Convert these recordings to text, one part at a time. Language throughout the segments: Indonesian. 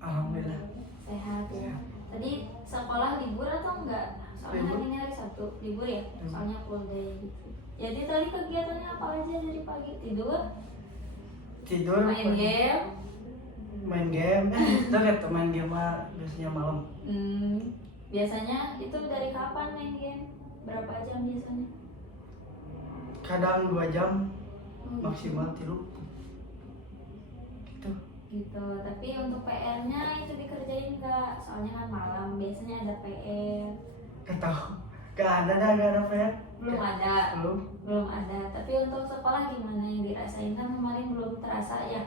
Alhamdulillah. Sehat ya. Tadi sekolah libur atau enggak? Soalnya Libur. kan ini hari Sabtu, libur ya? Soalnya full day gitu. Jadi tadi kegiatannya apa aja dari pagi? Tidur, Main game. main game. Itu kan main game mah biasanya malam. Biasanya itu dari kapan main game? Berapa jam biasanya? Kadang 2 jam, maksimal 3. Gitu. Gitu. Tapi untuk PR-nya itu dikerjain nggak? Soalnya kan malam biasanya ada PR. Gak tau. Gak ada PR. Belum ada. Belum. Ada. Tapi untuk sekolah gimana yang dirasain? Kan kemarin belum terasa ya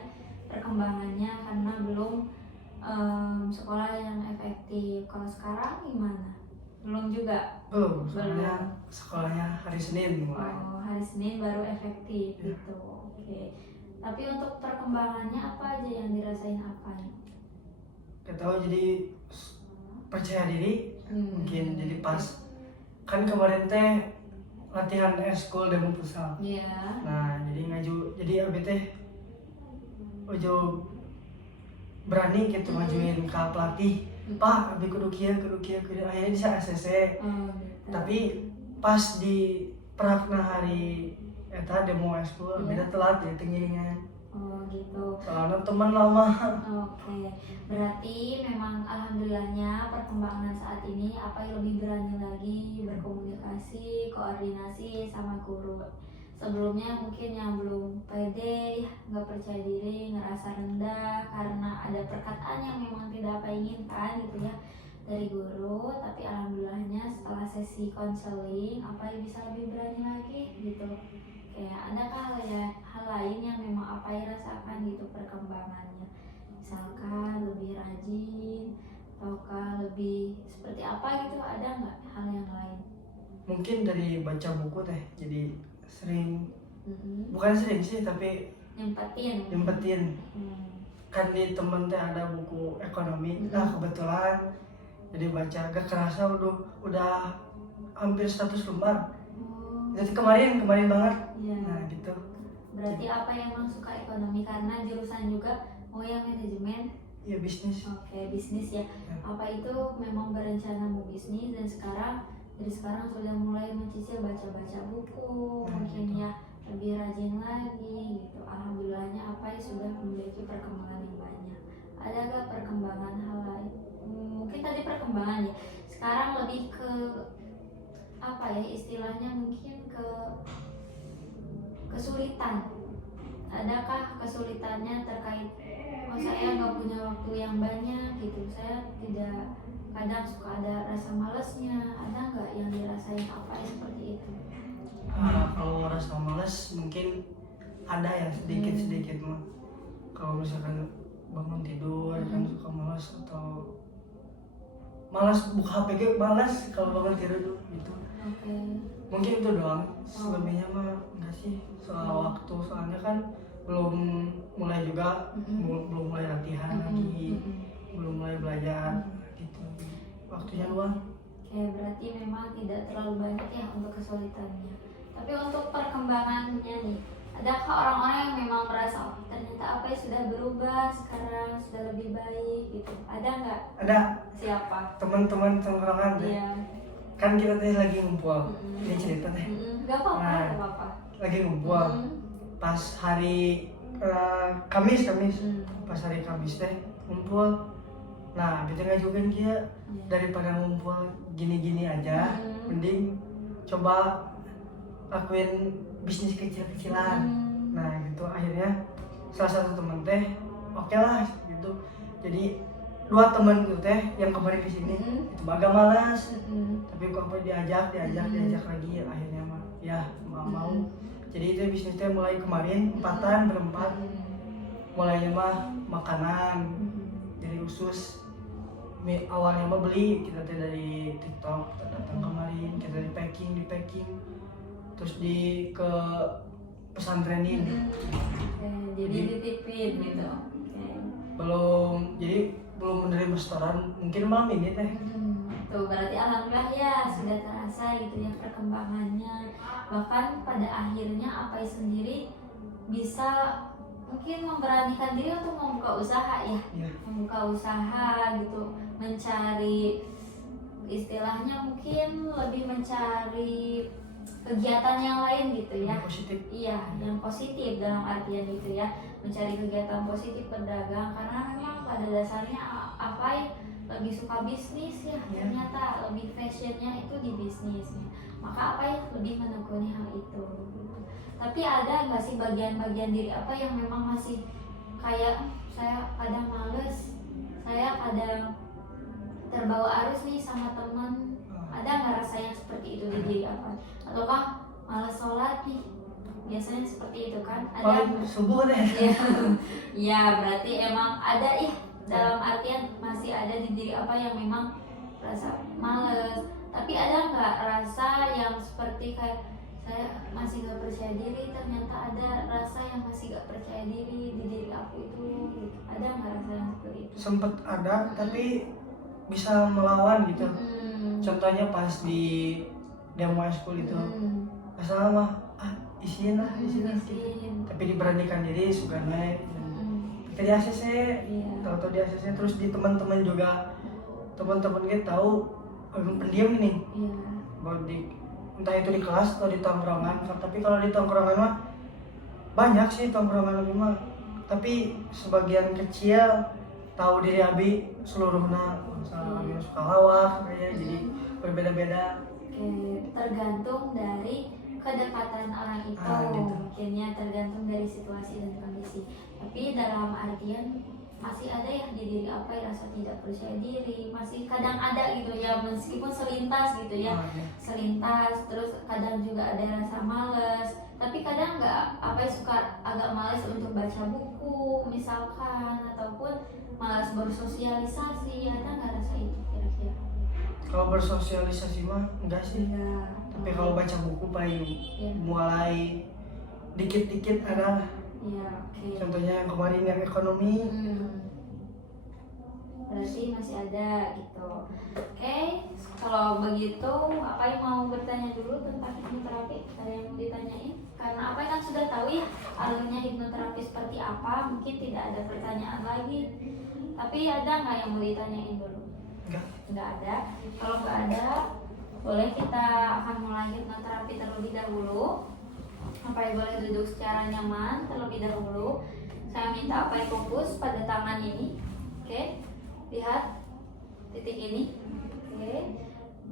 perkembangannya karena belum sekolah yang efektif. Kalau sekarang gimana? Belum juga. Belum. Soalnya sekolahnya hari Senin mulai. Oh, hari Senin baru efektif Ya. gitu. Oke. Tapi untuk perkembangannya apa aja yang dirasain apa ya? Gak tau, jadi percaya diri. Mungkin jadi pas. Kan kemarin teh latihan eskul demo futsal. Iya. Nah, jadi abi teh ojo berani gitu ngajuin ke pelatih. Pak, abi kudu kieu. Akhirnya bisa ACC. Oh, gitu. Tapi pas di perakna hari eta demo eskul, abi telat ya tingginya. Oh, gitu. Soalnya teman lama. Oke, berarti memang alhamdulillahnya perkembangan saat ini apa yang lebih berani lagi berkomunikasi, koordinasi sama guru. Sebelumnya mungkin yang belum pede, nggak percaya diri, ngerasa rendah karena ada perkataan yang memang tidak apa inginkan gitu ya dari guru. Tapi alhamdulillahnya setelah sesi konseling apa yang bisa lebih berani lagi gitu. Kayak adakah hal lain yang memang apa yang rasakan gitu perkembangannya, misalkan lebih rajin ataukah lebih seperti apa gitu, ada nggak hal yang lain? Mungkin dari baca buku teh jadi sering, bukan sering sih tapi nyempetin. Kan di temen teh ada buku ekonomi. Nah kebetulan jadi baca, gak kerasa udah hampir 100 lembar. Jadi kemarin banget. Ya. Nah gitu. Berarti apa yang masuk ke ekonomi karena jurusan juga mau yang manajemen? Ya bisnis. Oke, bisnis ya. Apa itu memang berencana mau bisnis dan dari sekarang sudah mulai mencicil baca-baca buku, mungkin gitu. ya lebih rajin lagi gitu. Alhamdulillahnya apa ya sudah memiliki perkembangan yang banyak. Ada gak perkembangan hal lain? Mungkin tadi perkembangan ya. Sekarang lebih ke apa ya istilahnya, mungkin ke kesulitan. Adakah kesulitannya terkait saya nggak punya waktu yang banyak gitu, saya tidak, kadang suka ada rasa malasnya, ada nggak yang dirasain apa ya seperti itu? Kalau rasa malas mungkin ada ya sedikit mah. Kalau misalkan bangun tidur kan suka malas, atau malas buka HP gitu, malas kalau bangun tidur tuh gitu. Oke. Mungkin itu doang. Selebihnya mah enggak sih, soal waktu, soalnya kan belum mulai juga, belum mulai latihan lagi, belum mulai belajar gitu. Waktunya luang. Oke, berarti memang tidak terlalu banyak ya untuk kesulitannya. Tapi untuk perkembangannya nih, adakah orang-orang yang memang merasa ternyata apa ya sudah berubah sekarang, sudah lebih baik gitu? Ada nggak? Ada. Siapa? Teman-teman tongkrongan deh. Iya. Kan kita tadi lagi ngumpul. Ini cerita teh. Gak apa-apa, Nah, gak apa-apa. lagi ngumpul. Pas hari Kamis, pas hari Kamis teh ngumpul. Nah, kita ngajukan dia daripada ngumpul gini-gini aja, mending coba lakuin bisnis kecil-kecilan. Nah, gitu akhirnya salah satu temen teh oke lah gitu. Jadi 2 temen itu teh yang kemarin kesini itu agak malas, tapi kok diajak lagi, akhirnya mah ya mau. Jadi itu bisnisnya mulai kemarin berempat. Mulainya mah makanan, dari usus. Awalnya mah beli kita teh dari TikTok, kita datang kemarin, kita di packing, terus ke pesantrenin. Jadi dititipin gitu. Belum menerima restoran, mungkin malam ini teh. Tuh berarti alhamdulillah ya sudah terasa gitu ya perkembangannya. Bahkan pada akhirnya Apai sendiri bisa mungkin memberanikan diri untuk membuka usaha ya, Iya. membuka usaha gitu, mencari istilahnya mungkin lebih mencari kegiatan yang lain gitu ya. Yang positif. Iya, yang positif dalam artian itu ya, mencari kegiatan positif berdagang, karena memang pada dasarnya apa lebih suka bisnis ya, ternyata lebih fashionnya itu di bisnisnya, maka apa lebih menekuni hal itu. Tapi ada nggak sih bagian-bagian diri apa yang memang masih kayak saya kadang males, saya kadang terbawa arus nih sama teman, ada nggak rasa yang seperti itu di diri apa? Ataukah malas sholat nih, biasanya seperti itu kan? Ada. Paling subuh deh. Iya, berarti emang ada ya, dalam artian masih ada di diri apa yang memang rasa males. Tapi ada nggak rasa yang seperti kayak saya masih nggak percaya diri, ternyata ada rasa yang masih nggak percaya diri di diri aku itu, ada nggak rasa yang seperti itu? Sempet ada, tapi bisa melawan gitu. Contohnya pas di demo school itu, masalah mah isiin lah gitu. Tapi diberanikan diri suka naik. Kita di ACC, tahu di ACC, terus di teman-teman juga, teman-teman kita tahu pendiam nih. Buat di entah itu di kelas atau di tongkrongan, tapi kalau di tongkrongan mah banyak sih tongkrongan lagi mah, tapi sebagian kecil tahu diri abi seluruhnya, misalnya abi suka lawak kayak jadi berbeda-beda. Tergantung dari kedekatan orang itu, Gitu. mungkinnya tergantung dari situasi dan kondisi. Tapi dalam artian masih ada ya di diri apa rasa tidak percaya diri, masih kadang ada gitu ya, meskipun selintas gitu ya, selintas. Terus kadang juga ada rasa males, tapi kadang nggak suka agak males untuk baca buku misalkan, ataupun malas bersosialisasi, ada nggak rasa itu kira-kira? Kalau bersosialisasi mah enggak sih, tapi kalau baca buku paling mulai dikit-dikit ada lah. Contohnya yang kemarin yang ekonomi. Berarti masih ada gitu. Oke, kalau begitu apa yang mau bertanya dulu tentang hipnoterapi? Ada yang mau ditanyain? Karena apa kan sudah tahu ya alurnya hipnoterapi seperti apa, mungkin tidak ada pertanyaan lagi. Tapi ada nggak yang mau ditanyain dulu? Nggak ada. Kalau nggak ada, boleh kita akan mulai hipnoterapi terlebih dahulu. Apai boleh duduk secara nyaman terlebih dahulu. Saya minta Apai fokus pada tangan ini. Oke, lihat titik ini. Oke,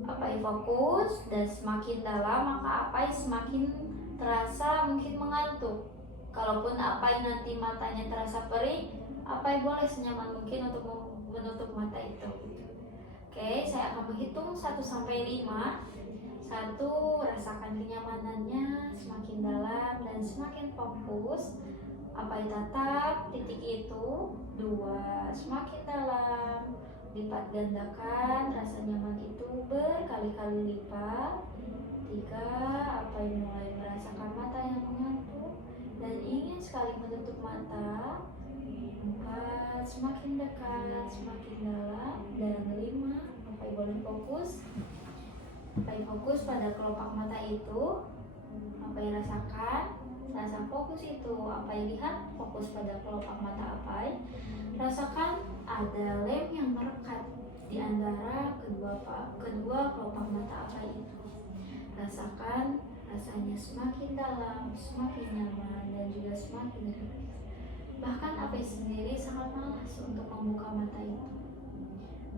Apai fokus dan semakin dalam maka Apai semakin terasa mungkin mengantuk. Kalaupun Apai nanti matanya terasa perih, Apai boleh senyaman mungkin untuk menutup mata itu. Oke, saya akan menghitung 1 sampai 5. 1, rasakan kenyamanannya semakin dalam dan semakin fokus. Apai tatap titik itu. 2, semakin dalam, lipat gandakan rasa nyaman itu berkali-kali lipat. 3, Apai mulai merasakan mata yang mengantuk dan ingin sekali menutup mata. 4, semakin dekat, semakin dalam. Dan 5, Apai boleh fokus. Apai fokus pada kelopak mata itu. Apai rasakan rasa fokus itu. Apai lihat fokus pada kelopak mata Apai. Rasakan ada lem yang merekat di antara kedua kelopak mata Apai itu. Rasakan rasanya semakin dalam, semakin nyaman dan juga semakin rileks. Bahkan Apai sendiri sangat malas untuk membuka mata itu.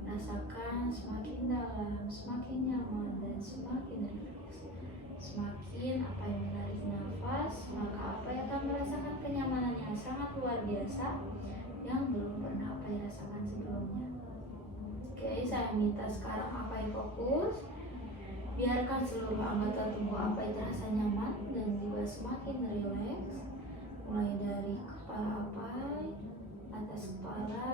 Rasakan semakin dalam, semakin nyaman dan semakin rileks. Semakin Apai menarik nafas, maka Apai akan merasakan kenyamanan yang sangat luar biasa yang belum pernah Apai rasakan sebelumnya. Oke, saya minta sekarang Apai fokus. Biarkan seluruh anggota tubuh Apai terasa nyaman dan juga semakin rileks. Mulai dari kepala Apai, atas kepala,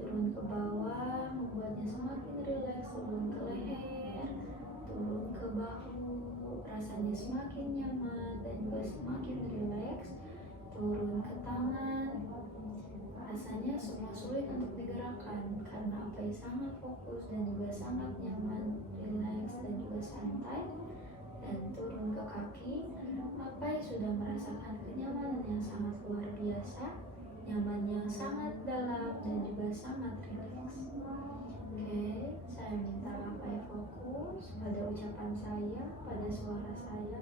turun ke bawah, membuatnya semakin rileks. Turun ke leher, turun ke bahu, rasanya semakin nyaman dan juga semakin rileks. Turun ke tangan, rasanya sulit untuk digerakkan karena Apai sangat fokus dan juga sangat nyaman, rileks dan juga santai. dan turun ke kaki, Apai sudah merasakan kenyamanan yang sangat luar biasa, nyaman yang sangat dalam dan juga sangat rileks. Oke, saya minta Apai fokus pada ucapan saya, pada suara saya.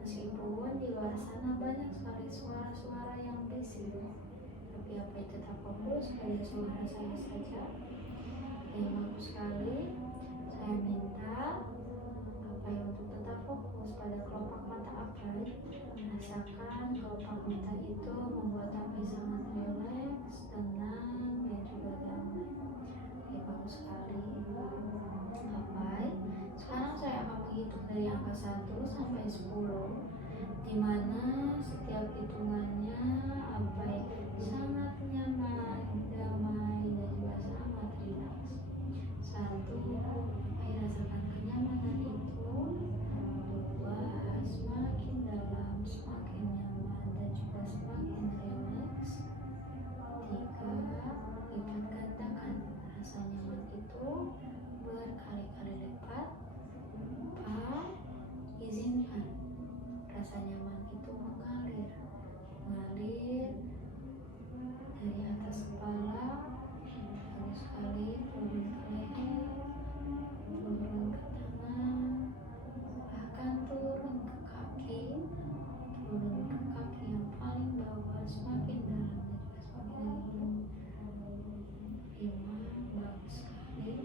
Meskipun di luar sana banyak sekali suara-suara yang berisik, tapi Apai tetap fokus pada suara saya saja. Yang bagus sekali. Saya minta Apai untuk tetap fokus pada kelopak mata Apai. Rasakan kelopak mata itu membuat Apai sangat rileks, tenang, dan juga damai. Oke, bagus sekali. Apai, sekarang saya akan menghitung dari angka 1 sampai 10, di mana setiap hitungannya Apai sangat nyaman, damai, dan juga sangat rileks. 1, Apai rasakan kenyamanan itu. 2, semakin dalam, semakin nyaman, dan juga semakin rileks. 3, lipat gandakan rasa nyaman itu berkali-kali lipat. 4, izinkan rasa nyaman itu mengalir dari atas kepala, bagus sekali, turun ke leher, turun ke tangan, bahkan turun ke kaki, turun ke kaki yang paling bawah, semakin dalam dan juga semakin dalam. 5, bagus sekali.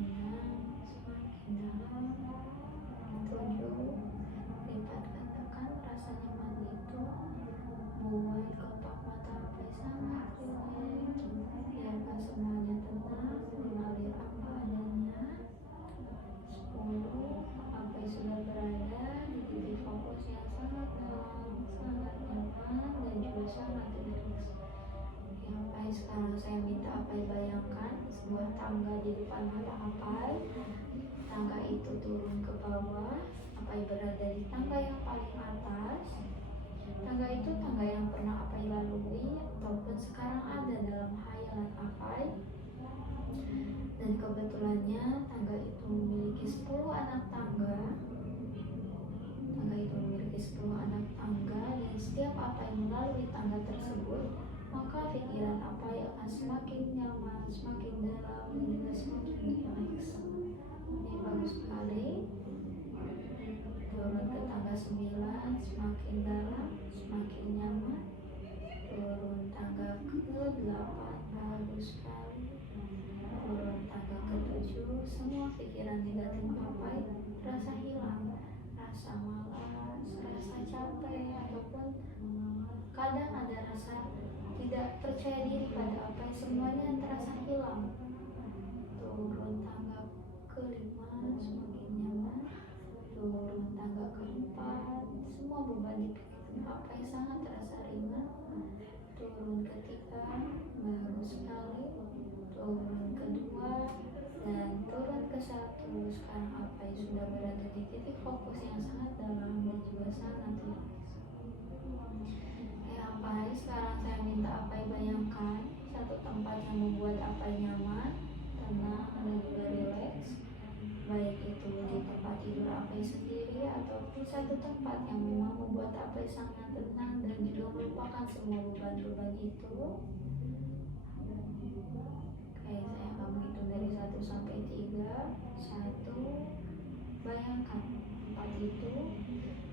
6, semakin dalam. 7, lipat gandakan rasa nyaman itu, buat kelopak mata Apai sangat rileks, biarkan semuanya tenang, mengalir apa adanya. 10, Apai sudah berada di titik fokus yang sangat dalam, sangat nyaman, dan juga sangat rileks. Apai, sekarang saya minta Apai bayangkan sebuah tangga di depan mata Apai. Tangga itu turun ke bawah. Apai berada di tangga yang paling atas. Tangga itu tangga yang pernah Apai lalui ataupun sekarang ada dalam hayalan Apai. Dan kebetulannya tangga itu memiliki 10 anak tangga. Tangga itu memiliki 10 anak tangga, dan setiap Apai melalui tangga tersebut, maka pikiran Apai akan semakin nyaman, semakin dalam, dan juga semakin rileks. Ini bagus sekali. Turun ke tangga 9, semakin dalam, semakin nyaman. Turun tangga ke-8, bagus sekali. Turun tangga ke-7, semua pikiran negatif Apai terasa hilang, rasa malas, rasa capek, ataupun kadang ada rasa tidak percaya diri pada Apai, semuanya terasa hilang. Turun tangga ke-5, semakin nyaman. Turun tangga ke-4, semua beban di pikiran Apai sangat terasa ringan. Turun ke-3, bagus sekali. Turun ke-2, dan turun ke-1. Sekarang Apai sudah berada di titik fokus yang sangat dalam dan juga sangat rileks. Apai, sekarang saya minta Apai bayangkan satu tempat yang membuat Apai nyaman, tenang, dan juga rileks. Baik itu di tempat tidur Apai sendiri ataupun satu tempat yang memang membuat Apai sangat tenang dan juga melupakan semua beban-beban itu. Oke, saya akan menghitung dari 1 sampai 3. 1, bayangkan tempat itu,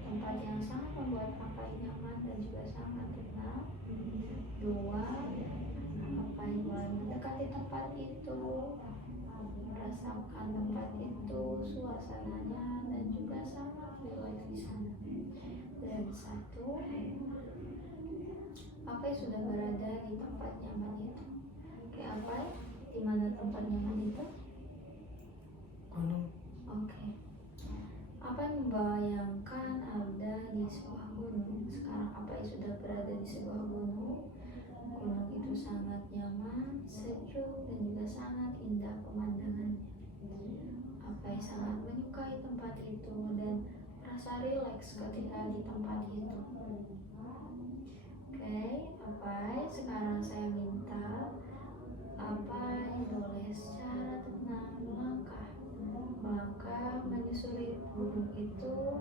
tempat yang sangat membuat Apai nyaman dan juga sangat tenang. 2, Apai mulai mendekati tempat itu, merasakan tempat itu, suasananya, dan juga sangat rileks di sana. Dan 1, Apai sudah berada di tempat nyaman itu. Oke, Apai, di mana tempat nyaman itu? Gunung. Oke. Apai membayangkan ada di sebuah gunung. Sekarang Apai sudah berada di sebuah gunung. Gunung itu sangat nyaman, sejuk, dan juga sangat indah pemandangannya. Apai sangat menyukai tempat itu dan merasa rileks ketika di tempat itu. Oke, Apai, sekarang saya minta Apai boleh secara tenang melangkah menyusuri gunung itu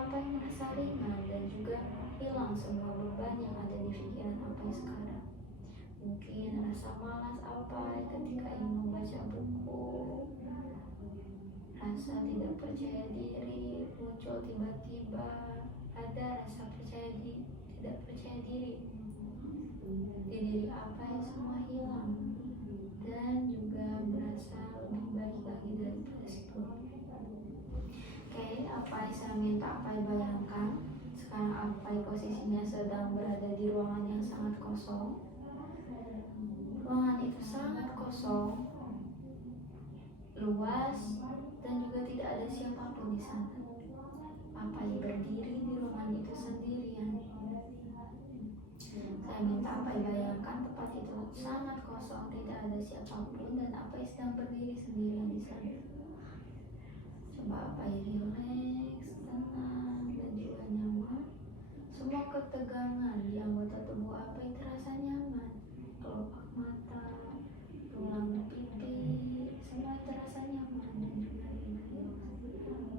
apa yang merasa ringan dan juga hilang semua beban yang ada di pikiran Apai sekarang. Mungkin rasa malas Apai ketika ingin membaca buku, rasa tidak percaya diri muncul tiba-tiba, ada rasa tidak percaya diri di diri Apai semua hilang, dan juga merasa lebih baik lagi daripada sebelumnya. Oke, Apai saya minta Apai bayangkan sekarang Apai posisinya sedang berada di ruangan yang sangat kosong. Ruangan itu sangat kosong, luas, dan juga tidak ada siapapun di sana. Apai berdiri di ruangan itu sendirian. Saya minta Apai bayangkan tempat itu sangat kosong, tidak ada siapapun, dan Apai sedang berdiri sendirian di sana. Coba Apai rileks, tenang, dan juga nyaman. Semua ketegangan di anggota tubuh Apai terasa nyaman. Kelopak mata, tulang pipi, semua terasa nyaman dan juga rileks.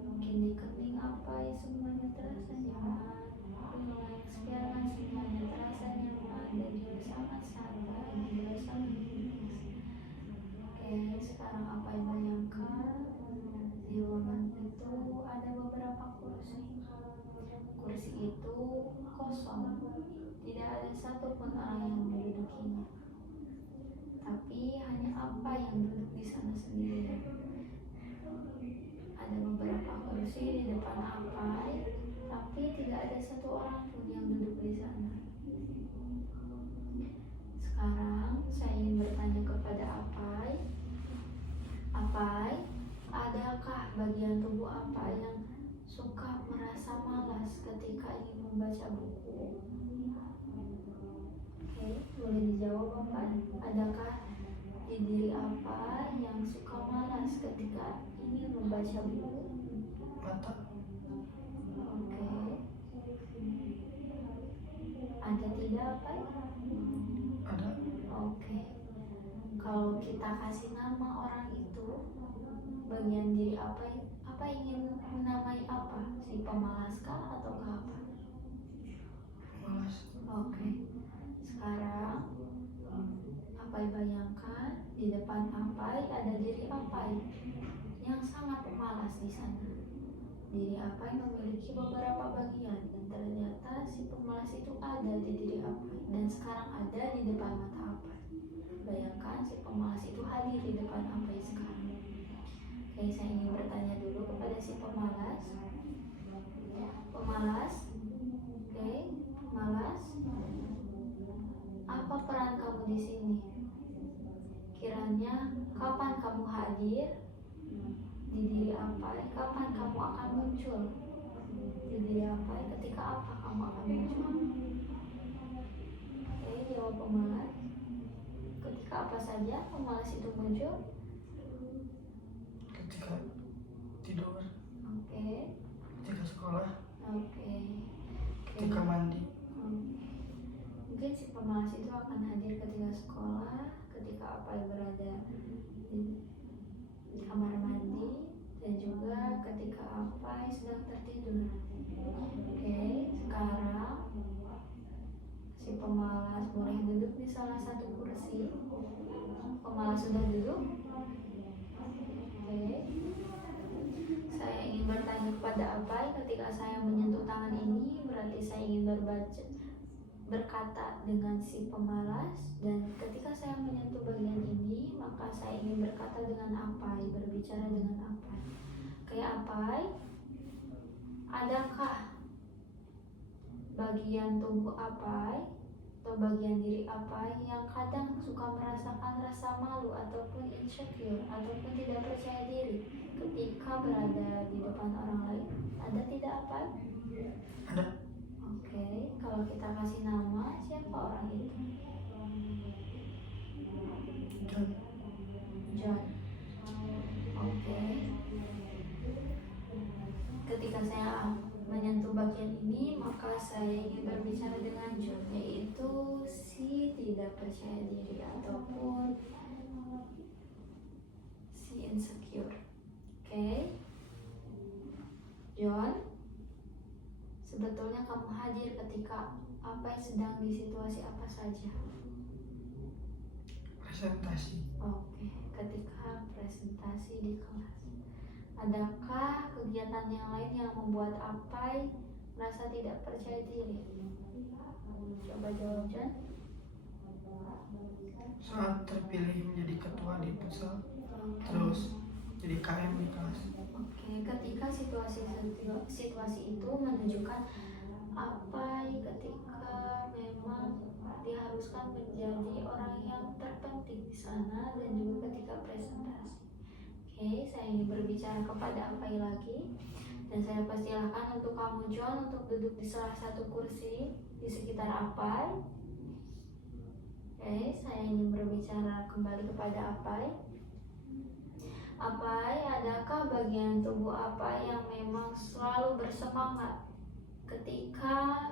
Mungkin di kening Apai semuanya terasa nyaman. Rileks, piala semuanya terasa nyaman dan juga sangat santai dan juga sangat rileks. Oke, sekarang Apai bayangkan di ruangan itu ada beberapa kursi. Kursi itu kosong, tidak ada satupun orang yang mendudukinya. Tapi hanya Apai yang duduk di sana sendirian. Ada beberapa kursi di depan Apai, tapi tidak ada satu orang pun yang duduk di sana. Sekarang saya ingin bertanya kepada Apai, Apai, adakah bagian tubuh Apai yang suka merasa malas ketika ingin membaca buku? Oke, boleh dijawab Apai. Adakah di diri Apai yang suka malas ketika ingin membaca buku? Mata. Oke. Ada tidak Apai? Ada. Oke. Kalau kita kasih nama orang itu, bagian diri apa ingin menamai apa? Si pemalas kah atau apa? Malas. Oke. Sekarang Apai bayangkan di depan Apai ada diri Apai yang sangat pemalas di sana. Diri Apai memiliki beberapa bagian dan ternyata si pemalas itu ada di diri Apai dan sekarang ada di depan mata Apai. Bayangkan si pemalas itu hadir di depan Apai sekarang. Oke, saya ingin bertanya dulu kepada si pemalas. Pemalas, oke, pemalas. Apa peran kamu di sini? Kiranya kapan kamu hadir di diri Apai? Kapan kamu akan muncul di diri Apai? Ketika apa kamu akan muncul? Oke, jawab pemalas. Ketika apa saja pemalas itu muncul? Ketika tidur. Oke. Ketika sekolah. Oke. Ketika mandi. Mungkin si pemalas itu akan hadir ketika sekolah, ketika Apai berada di kamar mandi, dan juga ketika Apai sedang tertidur. Oke, sekarang si pemalas boleh duduk di salah satu kursi. Pemalas sudah duduk? Oke. Saya ingin bertanya kepada Apai, ketika saya menyentuh tangan ini berarti saya ingin berkata dengan si pemalas, dan ketika saya menyentuh bagian ini maka saya ingin berkata dengan Apai, berbicara dengan Apai. Kayak Apai, adakah bagian tubuh Apai atau bagian diri Apai yang kadang suka merasakan rasa malu ataupun insecure ataupun tidak percaya diri ketika berada di depan orang lain? Ada tidak Apai? Ada. Oke, kalau kita kasih nama, siapa orang itu? John. John. Oke. Ketika saya menyentuh bagian ini, maka saya ingin berbicara dengan John, yaitu si tidak percaya diri ataupun si insecure. Oke. John, sebetulnya kamu hadir ketika apa yang sedang di situasi apa saja? Presentasi. Oke, ketika presentasi di kelas. Adakah kegiatan yang lain yang membuat Apai merasa tidak percaya diri? Coba jawab, John. Saat terpilih menjadi ketua di futsal, terus jadi KM di kelas. Oke, ketika situasi itu menunjukkan Apai ketika memang diharuskan menjadi orang yang terpenting di sana dan juga ketika presentasi. Oke, saya ingin berbicara kepada Apai lagi dan saya persilahkan untuk kamu John untuk duduk di salah satu kursi di sekitar Apai. Oke, saya ingin berbicara kembali kepada Apai. Apai, adakah bagian tubuh Apai yang memang selalu bersemangat ketika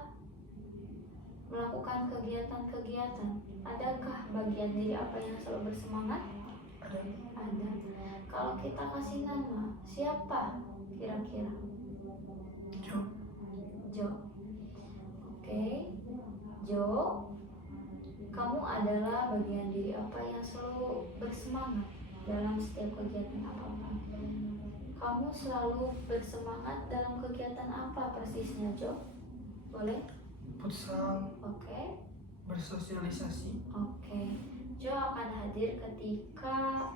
melakukan kegiatan-kegiatan? Adakah bagian diri Apai yang selalu bersemangat? Ada. Ada. Kalau kita kasih nama, siapa kira-kira? Jo. Jo. Oke, Jo, kamu adalah bagian diri apa yang selalu bersemangat dalam setiap kegiatan apapun. Kamu selalu bersemangat dalam kegiatan apa persisnya, Jo? Boleh? Futsal. Oke. Bersosialisasi. Oke. Jo akan hadir ketika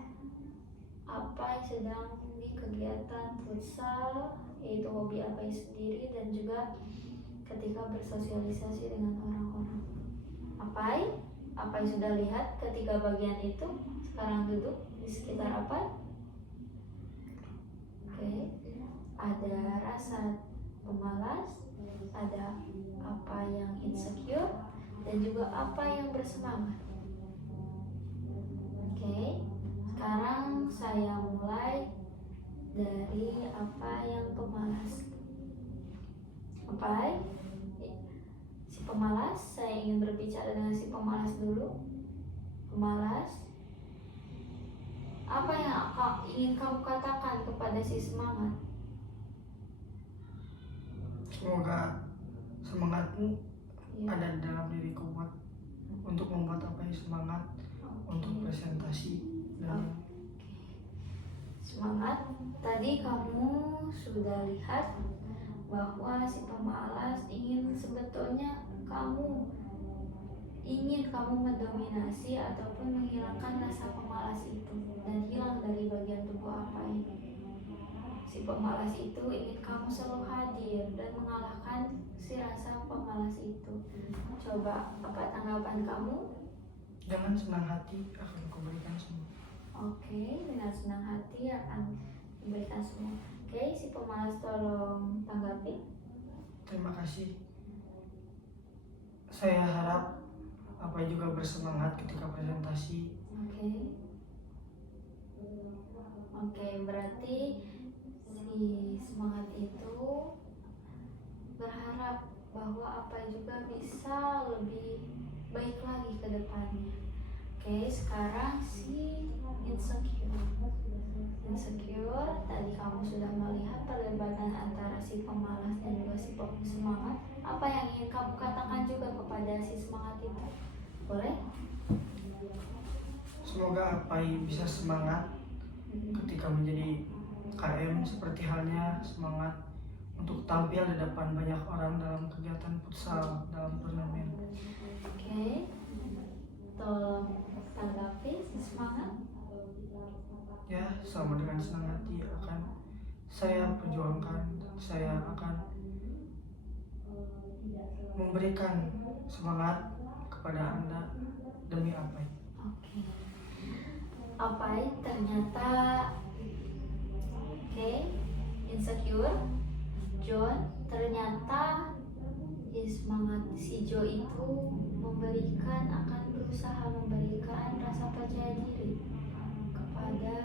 Apai sedang di kegiatan futsal, yaitu hobi Apai sendiri, dan juga ketika bersosialisasi dengan orang-orang. Apai sudah lihat ketiga bagian itu sekarang duduk di sekitar Apai. Oke, ada rasa pemalas, ada apa yang insecure, dan juga apa yang bersemangat. Oke, sekarang saya mulai dari apa yang pemalas. Apai, si pemalas, saya ingin berbicara dengan si pemalas dulu. Pemalas, apa yang ingin kamu katakan kepada si semangat? Semoga semangatmu Ya. ada dalam diri kuat untuk membuat Apai semangat untuk presentasi dan Semangat. Tadi kamu sudah lihat bahwa si pemalas sebetulnya kamu mendominasi ataupun menghilangkan rasa pemalas itu dan hilang dari bagian tubuh Apai. Si pemalas itu ingin kamu selalu hadir dan mengalahkan si rasa pemalas itu. Coba, apa tanggapan kamu? dengan senang hati akan kuberikan semua. Oke, dengan senang hati akan diberikan semua. Oke, si pemalas tolong tanggapi. Terima kasih. Saya harap Apai juga bersemangat ketika presentasi. Oke, berarti si semangat itu berharap bahwa Apai juga bisa lebih baik lagi ke depannya. Oke, sekarang si insecure. Tadi kamu sudah melihat perdebatan antara si pemalas dan juga si semangat. Apa yang ingin kamu katakan juga kepada si semangat itu? Boleh? Semoga Apai bisa semangat ketika menjadi KM, seperti halnya semangat untuk tampil di depan banyak orang dalam kegiatan futsal dalam turnamen. Oke, tolong tanggapi si semangat. Ya, sama dengan senang hati akan saya perjuangkan. Saya akan memberikan semangat kepada Anda demi Apai. Oke. Apai ternyata insecure. John ternyata semangat si Jo itu akan berusaha memberikan rasa percaya diri kepada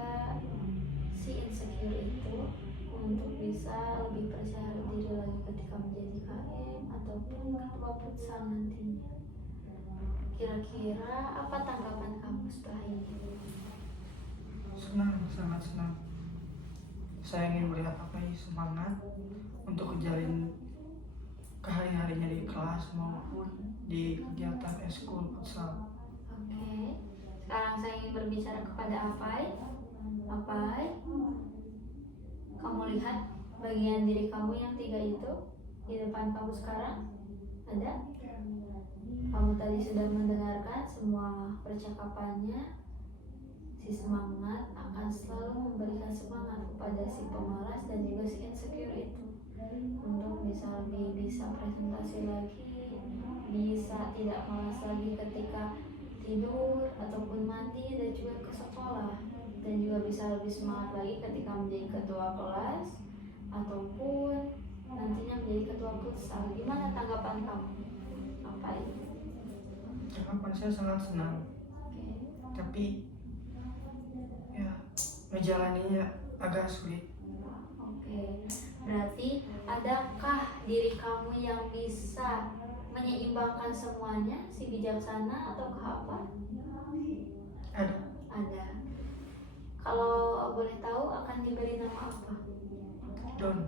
si insecure itu untuk bisa lebih percaya diri lagi ketika menjadi KM ataupun ketua futsal nantinya. Kira-kira apa tanggapan kamu setelah ini? Senang, sangat senang. Saya ingin melihat Apai semangat untuk menjalin hari-harinya di kelas maupun di kegiatan eskul futsal. Oke. Sekarang saya ingin berbicara kepada Apai. Apai, kamu lihat bagian diri kamu yang 3 itu di depan kamu sekarang? Ada? Kamu tadi sudah mendengarkan semua percakapannya. Si semangat akan selalu memberikan semangat kepada si pemalas dan juga si insecure itu untuk lebih bisa presentasi lagi, bisa tidak malas lagi ketika tidur ataupun mandi dan juga ke sekolah, dan juga bisa lebih semangat lagi ketika menjadi ketua kelas ataupun nantinya menjadi ketua futsal. Gimana tanggapan kamu? Apa itu? Tanggapan saya sangat senang, Oke. tapi ya menjalaninya agak sulit. Oke, berarti adakah diri kamu yang bisa menyeimbangkan semuanya, si bijaksana ataukah apa? Ada Ada. Kalau boleh tahu akan diberi nama apa? Don.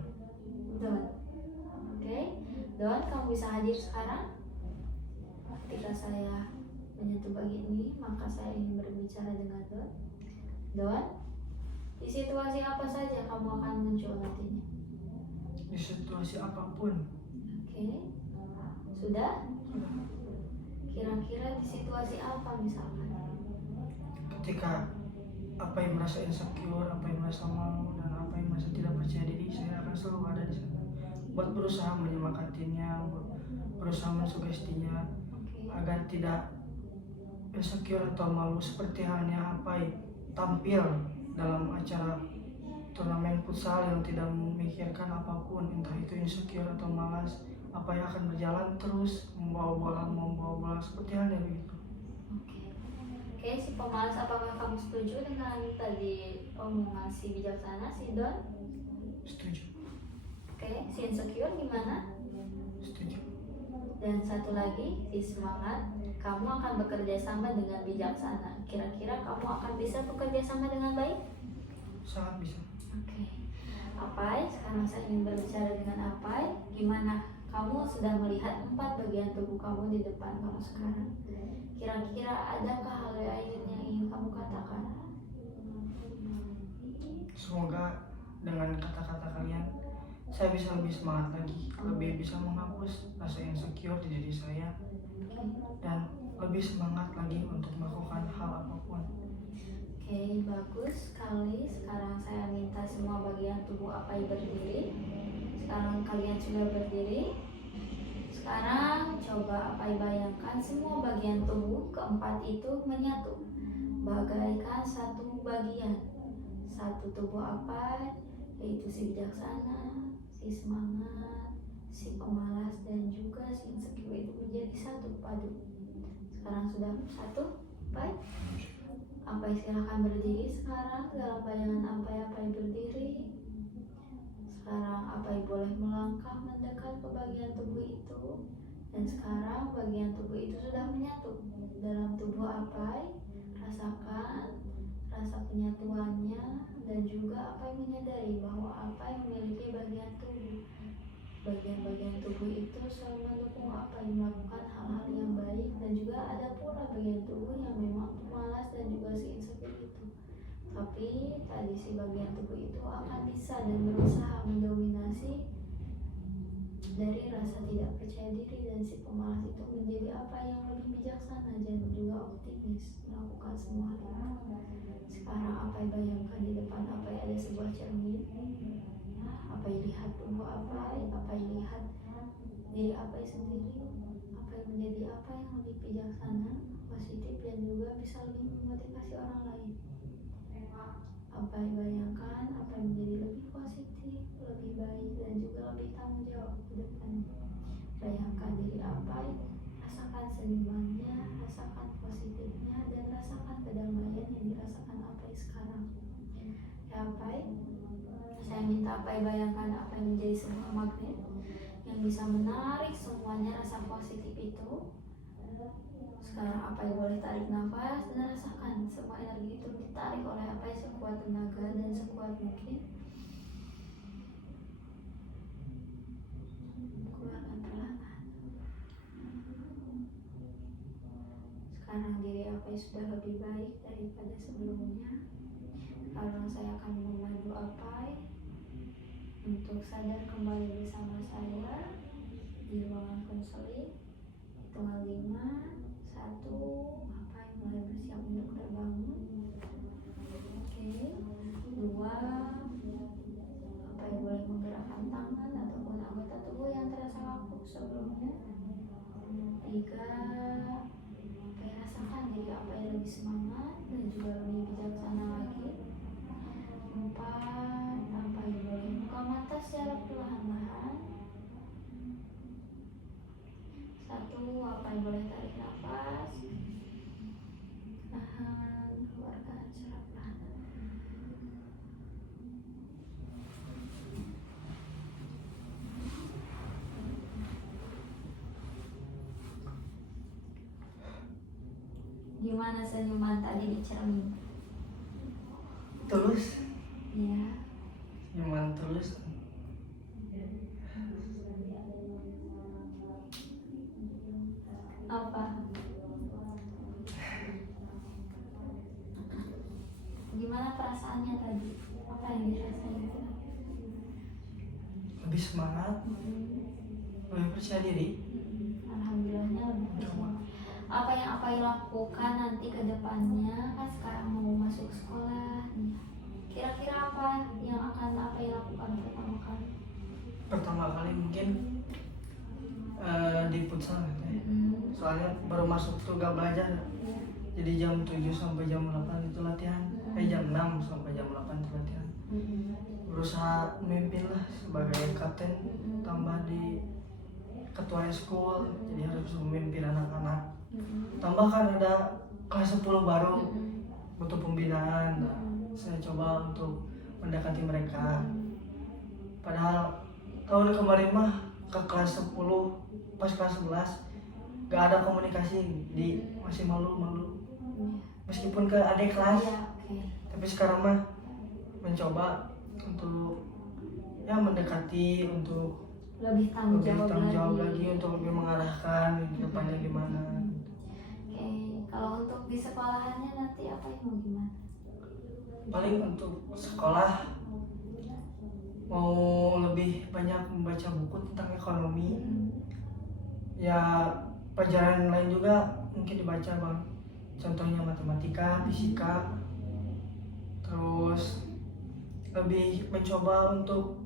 Don. Oke, Don, kamu bisa hadir sekarang? Ketika saya menyentuh bagian ini, maka saya ingin berbicara dengan Don. Don, di situasi apa saja kamu akan muncul nantinya? Di situasi apapun. Oke, sudah? Kira-kira di situasi apa misalkan? Ketika apa yang merasa insecure, apa yang merasa malu, dan apa yang merasa tidak percaya diri, saya akan selalu ada di sana buat berusaha menyemangatinya, berusaha mensugestinya Oke. agar tidak insecure atau malu seperti halnya apa tampil dalam acara turnamen futsal yang tidak memikirkan apapun, entah itu insecure atau malas, apa yang akan berjalan terus membawa bola seperti halnya begitu. Oke, si pemalas, apakah kamu setuju dengan tadi omongan si bijaksana, si Don? Setuju. Oke, si insecure gimana? Setuju. Dan satu lagi, si semangat, kamu akan bekerja sama dengan bijaksana. Kira-kira kamu akan bisa bekerja sama dengan baik? Sangat bisa. Oke. Apai, sekarang saya ingin berbicara dengan Apai. Gimana? Kamu sudah melihat 4 bagian tubuh kamu di depan kamu sekarang. Kira-kira adakah hal lain yang ingin kamu katakan? Semoga dengan kata-kata kalian saya bisa lebih semangat lagi, lebih bisa menghapus rasa insecure di diri saya, dan lebih semangat lagi untuk melakukan hal apapun. Oke, bagus sekali. Sekarang saya minta semua bagian tubuh Apai berdiri. Sekarang kalian sudah berdiri. Sekarang coba Apai bayangkan semua bagian tubuh keempat itu menyatu bagaikan satu bagian. Satu tubuh Apai, yaitu si bijaksana, si semangat, si pemalas, dan juga si insecure itu menjadi satu padu. Sekarang sudah satu, baik. Apai silahkan berdiri sekarang. Dalam bayangan Apai berdiri. Sekarang Apai boleh melangkah mendekat ke bagian tubuh itu. Dan sekarang bagian tubuh itu sudah menyatu dalam tubuh Apai. Rasakan rasa penyatuannya, dan juga Apai menyadari bahwa Apai memiliki bagian tubuh. Bagian-bagian tubuh itu selalu mendukung Apai melakukan hal-hal yang baik, dan juga ada pula bagian tubuh yang memang malas dan juga si insecure itu. Tapi tadi si bagian tubuh itu akan bisa dan berusaha mendominasi dari rasa tidak percaya diri, dan si pemalas itu menjadi apa yang lebih bijaksana dan juga optimis melakukan semua hal itu. Sekarang Apai bayangkan di depan Apai ada sebuah cermin. Apai lihat tubuh Apai lihat diri Apai sendiri. Apai menjadi apa yang lebih bijaksana, positif, dan juga bisa lebih memotivasi orang lain. Apai bayangkan Apai menjadi lebih positif, lebih baik, dan juga lebih tanggung jawab ke depannya. Bayangkan diri Apai, rasakan senyumannya, rasakan positifnya, dan rasakan kedamaian yang dirasakan Apai sekarang. Ya Apai, saya minta Apai bayangkan Apai menjadi sebuah magnet yang bisa menarik semuanya rasa positif itu. Sekarang Apai boleh tarik nafas dan rasakan semua energi itu ditarik oleh Apai sekuat tenaga dan sekuat mungkin. Keluarkan perlahan. Apai sudah lebih baik daripada sebelumnya. Sekarang saya akan memadu Apai untuk sadar kembali bersama saya di ruangan konseling. Hitungan 5, 1, Apai mulai bersiap untuk terbangun. Oke, 2, Apai boleh menggerakkan tangan ataupun anggota tubuh yang terasa kaku sebelumnya. 3, Apai rasakan diri Apai lebih semangat dan juga lebih bijaksana lagi. 4, Apai boleh buka mata secara perlahan-lahan. 1, Apai boleh tarik nafas, tahan, keluarkan secara perlahan. Gimana senyuman tadi di cermin? Tulus, Ya, nyaman tulus. apa? Gimana perasaannya tadi? Apa yang dirasain? Lebih semangat, lebih percaya diri. Alhamdulillahnya lebih percaya. Apa yang Apai lakukan nanti ke depannya, kan sekarang mau masuk sekolah nih. Kira-kira apa yang akan Apai lakukan pertama kali? Pertama kali mungkin di futsal ya. Soalnya baru masuk tuh gak belajar. Jadi jam 7 sampai jam 8 itu latihan. Jam 6 sampai jam 8 itu latihan. Berusaha memimpin lah sebagai kapten, tambah di ketua school, jadi harus memimpin anak-anak. Tambah kan ada kelas 10 baru, butuh pembinaan. Nah, saya coba untuk mendekati mereka. Padahal tahun kemarin mah ke kelas 10, pas kelas 11 gak ada komunikasi, masih malu-malu. Meskipun ke adik kelas, Ya, oke. tapi sekarang mah mencoba untuk ya mendekati, untuk Lebih tanggung jawab lagi, untuk lebih mengarahkan ke depannya gimana. Oke, kalau untuk di sekolahannya nanti apa yang mau gimana? Paling untuk sekolah mau lebih banyak membaca buku tentang ekonomi. Ya pelajaran lain juga mungkin dibaca bang. Contohnya matematika, fisika. Terus lebih mencoba untuk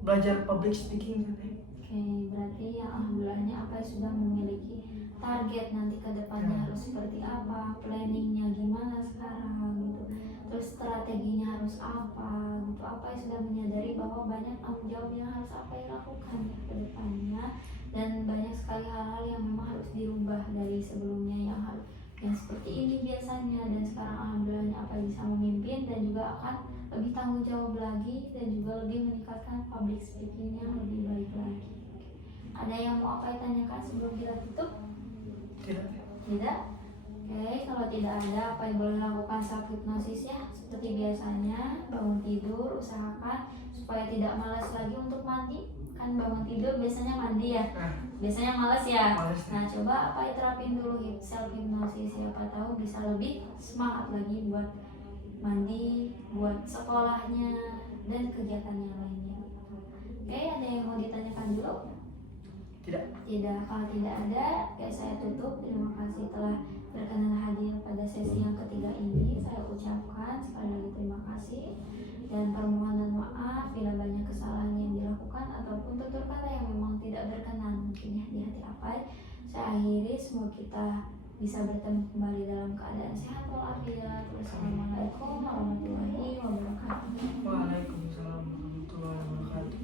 belajar public speaking. Oke, berarti ya alhamdulillahnya Apai sudah memiliki target nanti ke depannya harus seperti apa, planningnya gimana sekarang gitu, terus strateginya harus apa gitu. Apai sudah menyadari bahwa banyak tanggung jawab yang harus Apai lakukan ya ke depannya, dan banyak sekali hal-hal yang memang harus dirubah dari sebelumnya yang seperti ini biasanya, dan sekarang alhamdulillahnya Apai bisa memimpin dan juga akan lebih tanggung jawab lagi dan juga lebih meningkatkan public speaking yang lebih baik lagi. Ada yang mau Apai tanyakan sebelum kita tutup? Tidak. Tidak? Oke, kalau tidak ada, Apai boleh lakukan self hypnosis ya. Seperti biasanya, bangun tidur, usahakan supaya tidak malas lagi untuk mandi. Kan bangun tidur biasanya mandi ya. Biasanya malas ya. Males. Nah, coba Apai terapin dulu self hypnosis, siapa tahu bisa lebih semangat lagi buat mandi, buat sekolahnya dan kegiatan yang lainnya. Oke, ada yang mau ditanyakan dulu? Tidak. Tidak, kalau tidak ada, ya saya tutup. Terima kasih telah berkenan hadir pada sesi yang ketiga ini. Saya ucapkan sekali lagi terima kasih dan permohonan maaf bila banyak kesalahan yang dilakukan ataupun tutur kata yang memang tidak berkenan mungkin ya di hati Apai. Saya akhiri, semoga kita bisa bertemu kembali dalam keadaan sehat walafiat. Wassalamualaikum warahmatullahi wabarakatuh. Waalaikumsalam warahmatullahi wabarakatuh.